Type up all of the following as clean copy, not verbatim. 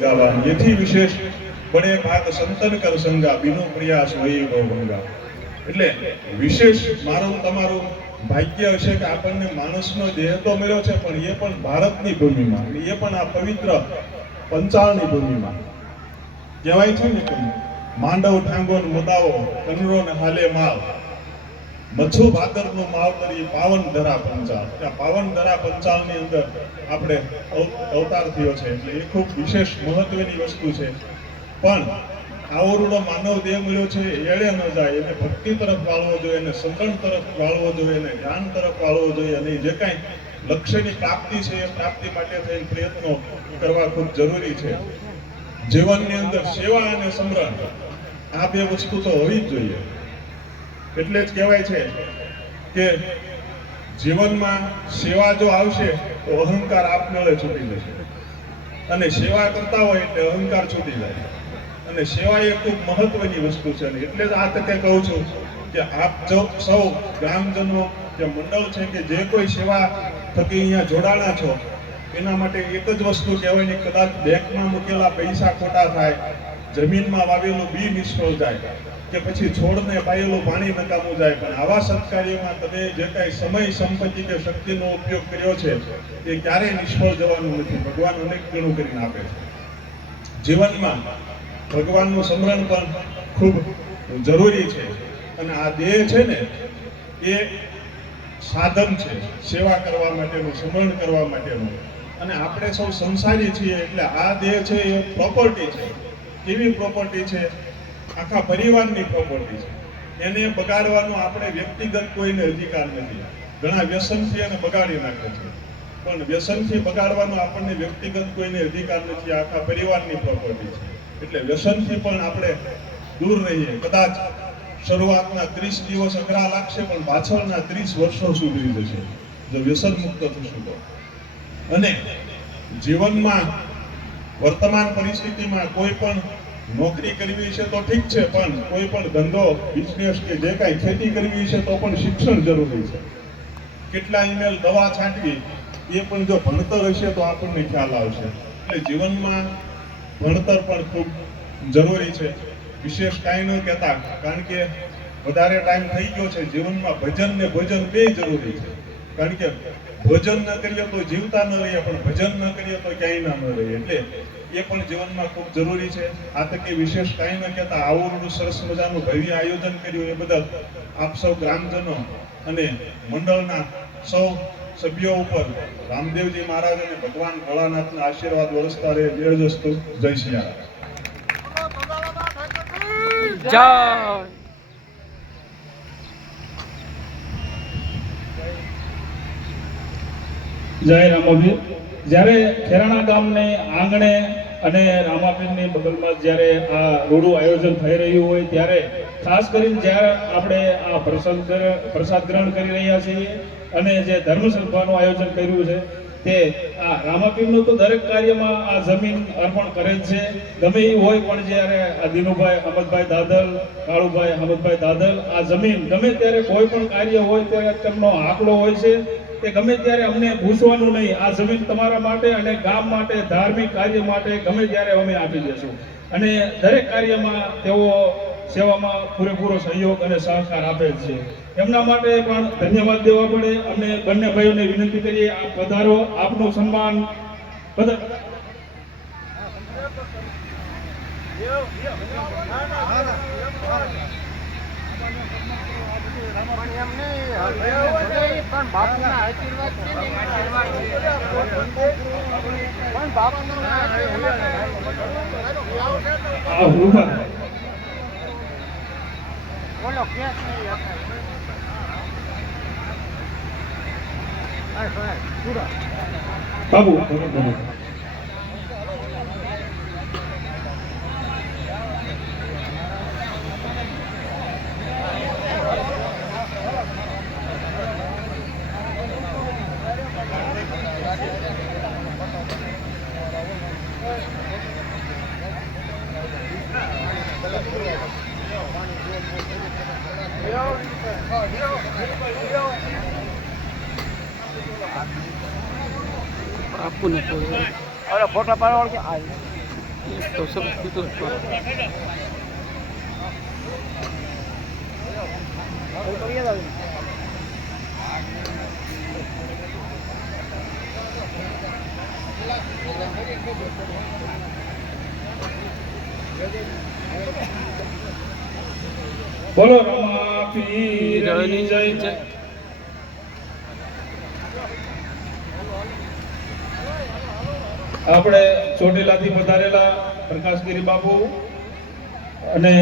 येथी विशेष बड़े भाग संतन कर संगा बिनु प्रयास वही भंगा એટલે વિશેષ મારું તમારું ભાગ્ય હશે કે આપણને માણસનો દેહ તો મળ્યો છે પણ એ પણ ભારતની ભૂમિમાં એ પણ આ પવિત્ર પંચાળની ભૂમિમાં કહેવાય છે ને કે માંડવ ઠાંગો ને મુદાવો કનરો ને હાલે માલ મચ્છુ ભાદરનું માવતરી પાવન ધરા પંચાળ ત્યાં પાવન ધરા પંચાળની અંદર આપણે અવતાર થયો છે એટલે એ ખૂબ વિશેષ મહત્વની વસ્તુ છે પણ આવરૂડો માનવ દેહ મળ્યો છે એળે ન જાય એને ભક્તિ તરફ વાળવો જોઈએ એને સમરણ તરફ વાળવો જોઈએ એને જ્ઞાન તરફ વાળવો જોઈએ અને જે કાંઈ લક્ષ્યની પ્રાપ્તિ છે એ પ્રાપ્તિ માટે થઈને પ્રયત્નો કરવા ખૂબ જરૂરી છે જીવનની અંદર સેવા અને સમરણ આ બે વસ્તુ તો હોવી જ જોઈએ એટલે જ કહેવાય છે કે જીવનમાં સેવા જો આવશે તો અહંકાર આપમેળે છૂટી જશે અને સેવા કરતા હોય એટલે અહંકાર છૂટી જાય અને સેવા એ ખૂબ મહત્વની વસ્તુ છે એટલે જ આ તકે કહું છું કે આપ સૌ ગ્રામજનો કે મંડળ છે કે જે કોઈ સેવા થકી અહીંયા જોડાણા છો એના માટે એક જ વસ્તુ કહેવાય ને કદાચ બેંકમાં મૂકેલા પૈસા ખોટા થાય જમીનમાં વાવેલું બી નિષ્ફળ જાય કે પછી છોડને પાયેલું પાણી નકામું જાય પણ આવા સત્કાર્યમાં તમે જે કાંઈ સમય સંપત્તિ કે શક્તિનો ઉપયોગ કર્યો છે એ ક્યારેય નિષ્ફળ જવાનું નથી ભગવાન અનેક ગણું કરીને આપે છે જીવનમાં ભગવાનનું સ્મરણ પણ ખૂબ જરૂરી છે અને આ દેહ છે ને એ સાધન છે સેવા કરવા માટેનું સ્મરણ કરવા માટેનું અને આપણે સૌ સંસારી છીએ એટલે આ દેહ છે એ પ્રોપર્ટી છે કેવી પ્રોપર્ટી છે આખા પરિવારની પ્રોપર્ટી છે એને બગાડવાનો આપણે વ્યક્તિગત કોઈને અધિકાર નથી ઘણા વ્યસનથી એને બગાડી નાખે છે પણ વ્યસનથી બગાડવાનો આપણને વ્યક્તિગત કોઈને અધિકાર નથી આખા પરિવારની પ્રોપર્ટી છે એટલે વ્યસનથી પણ આપણે દૂર રહીએ કદાચ શરૂઆતના 30 દિવસ અઘરા લાગશે પણ પાછળના 30 વર્ષો સુધી જશે જો વ્યસન મુક્ત થશું તો અને જીવનમાં વર્તમાન પરિસ્થિતિમાં કોઈ પણ નોકરી કરવી છે તો ઠીક છે પણ કોઈ પણ ધંધો બિઝનેસ કે જે કાંઈ ખેતી કરવી છે તો પણ શિક્ષણ જરૂરી છે કેટલા ઈમેલ દવા છાંટવી એ પણ જો ભણતર હશે તો આપણને ખ્યાલ આવશે એટલે જીવનમાં ભણતર પણ ખૂબ જરૂરી છે વિશેષ કાંઈ ન કહેતા કારણ કે વધારે ટાઈમ થઈ ગયો છે જીવનમાં ભજન ને ભોજન બે જરૂરી છે કારણ કે ભોજન ન કરીએ તો જીવતા ન રહીએ પણ ભજન ન કરીએ તો ક્યાંય ન રહીએ એટલે એ પણ જીવનમાં ખૂબ જરૂરી છે આ તકે વિશેષ કાંઈ ન કહેતા આવડું સરસ મજાનું ભવ્ય આયોજન કર્યું એ બદલ આપ સૌ ગ્રામજનો અને મંડળના સૌ સભ્યો ઉપર રામદેવજી મહારાજ અને ભગવાન ભોળાનાથના આશીર્વાદ વરસતા રહે જયજસ્તુ જય સિયારામ જય જય રામાપીર જ્યારે ખેરાણા ગામને આંગણે અને રામાપીરની બગલમાં જ્યારે આ રોડું આયોજન થઈ રહ્યું હોય ત્યારે ખાસ કરીને જ્યારે આપણે આ પ્રસાદ ગ્રહણ કરી રહ્યા છીએ અને જે ધર્મ સભાનું આયોજન કર્યું છે તે આ રામાપીરનું તો દરેક કાર્યમાં આ જમીન અર્પણ કરે જ છે ગમે એ હોય પણ જ્યારે આ દિનુભાઈ અહમદભાઈ દાદલ કાળુભાઈ અહમદભાઈ દાદલ આ જમીન ગમે ત્યારે કોઈ પણ કાર્ય હોય ત્યારે તેમનો આંકડો હોય છે કે ગમે ત્યારે અમને પૂછવાનું નહીં આ જમીન તમારા માટે અને ગામ માટે ધાર્મિક કાર્ય માટે ગમે ત્યારે અમે આપી દઈશું અને દરેક કાર્યમાં તેઓ સેવામાં પૂરેપૂરો સહયોગ અને સહકાર આપે છે એમના માટે પણ ધન્યવાદ દેવા પડે અને બંને ભાઈઓને વિનંતી કરીએ આપ વધારો આપનું સન્માન બાબુ આપું ને ફોટા પાડવા तो सब तो બોલો રમા પીરની જય. આપણે ચોટીલાથી પધારેલા પ્રકાશગીરી બાપુ અને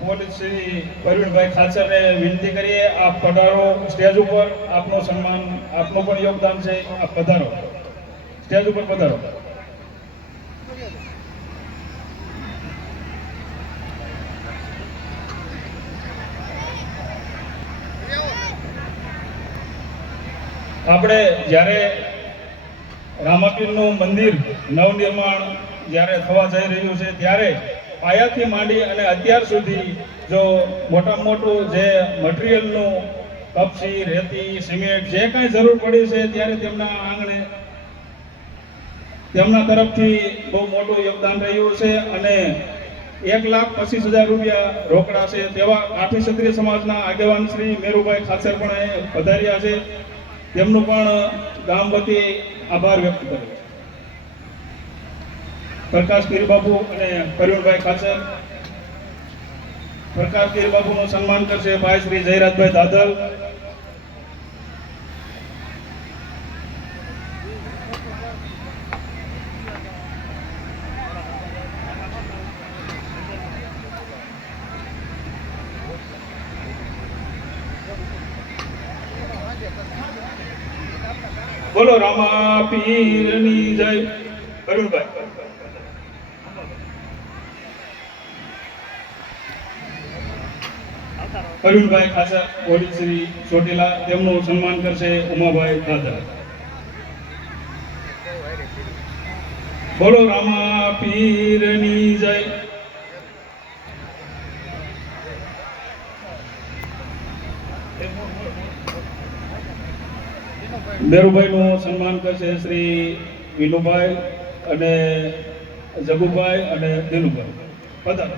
પોલીસ શ્રી પ્રવીણભાઈ ખાચરને વિનંતી કરીએ આપ પધારો સ્ટેજ ઉપર. આપનું સન્માન, આપનું પણ યોગદાન છે. આપ પધારો, સ્ટેજ ઉપર પધારો. આપણે જ્યારે રામાપીરનું મંદિર નવનિર્માણ જ્યારે થવા જઈ રહ્યું છે ત્યારે પાયાથી માંડી અને અત્યાર સુધી જો મોટામાં મોટું જે મટીરિયલનું કપચી, રેતી, સિમેન્ટ જે કાંઈ જરૂર પડી છે ત્યારે તેમના આંગણે તેમના તરફથી બહુ મોટું યોગદાન રહ્યું છે અને 1,25,000 રૂપિયા રોકડા છે. તેવા કાઠી ક્ષત્રિય સમાજના આગેવાન શ્રી મેરુભાઈ ખાચર પણ અહીં પધાર્યા છે. તેમનું પણ ગામ વતી આભાર વ્યક્ત કરે છે. પ્રકાશ ગીરીબાબુ અને પ્રવીણભાઈ ખાચર. પ્રકાશ ગીરીબાબુનું સન્માન કરશે ભાઈ શ્રી જયરાજભાઈ દાદલ. બોલો રામા પીરની જય. અરુણભાઈ. અરુણભાઈ ખાચર પોલીસ શ્રી ચોટીલા, તેમનું સન્માન કરશે ઉમાભાઈ દાદા. બોલો રામા પીરની જય. મેરુભાઈનું સન્માન કરશે શ્રી વિનુભાઈ અને જગુભાઈ અને દિનુભાઈ. પધારો.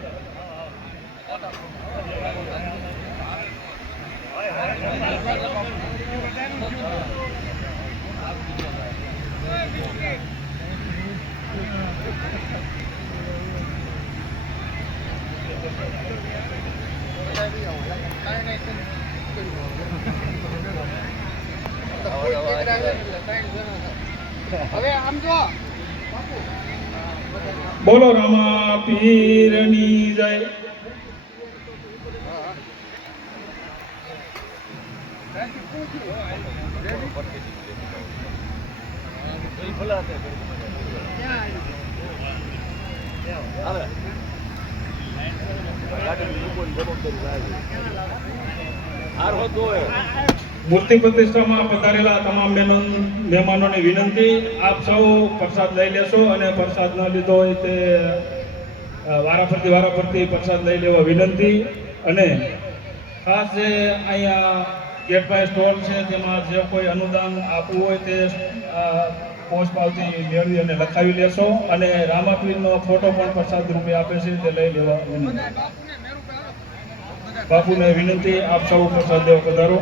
હવે આમ જો બોલો રામા પીરની જય. મૂર્તિ પ્રતિષ્ઠામાં પધારેલા તમામ મહેમાનોને વિનંતી, આપ સૌ પ્રસાદ લઈ લેશો અને પ્રસાદ ન લીધો હોય તે વારાફરતી પ્રસાદ લઈ લેવા વિનંતી. અને ખાસ જે અહીંયા ગેટ બાય સ્ટોલ છે તેમાં જે કોઈ અનુદાન આપવું હોય તે પોસ્ટ પાવતી મેળવી અને લખાવી લેશો. અને રામાપીરનો ફોટો પણ પ્રસાદ રૂપે આપે છે તે લઈ લેવા વિનંતી. બાપુને વિનંતી, આપ સૌ પ્રસાદ લેવા પધારો.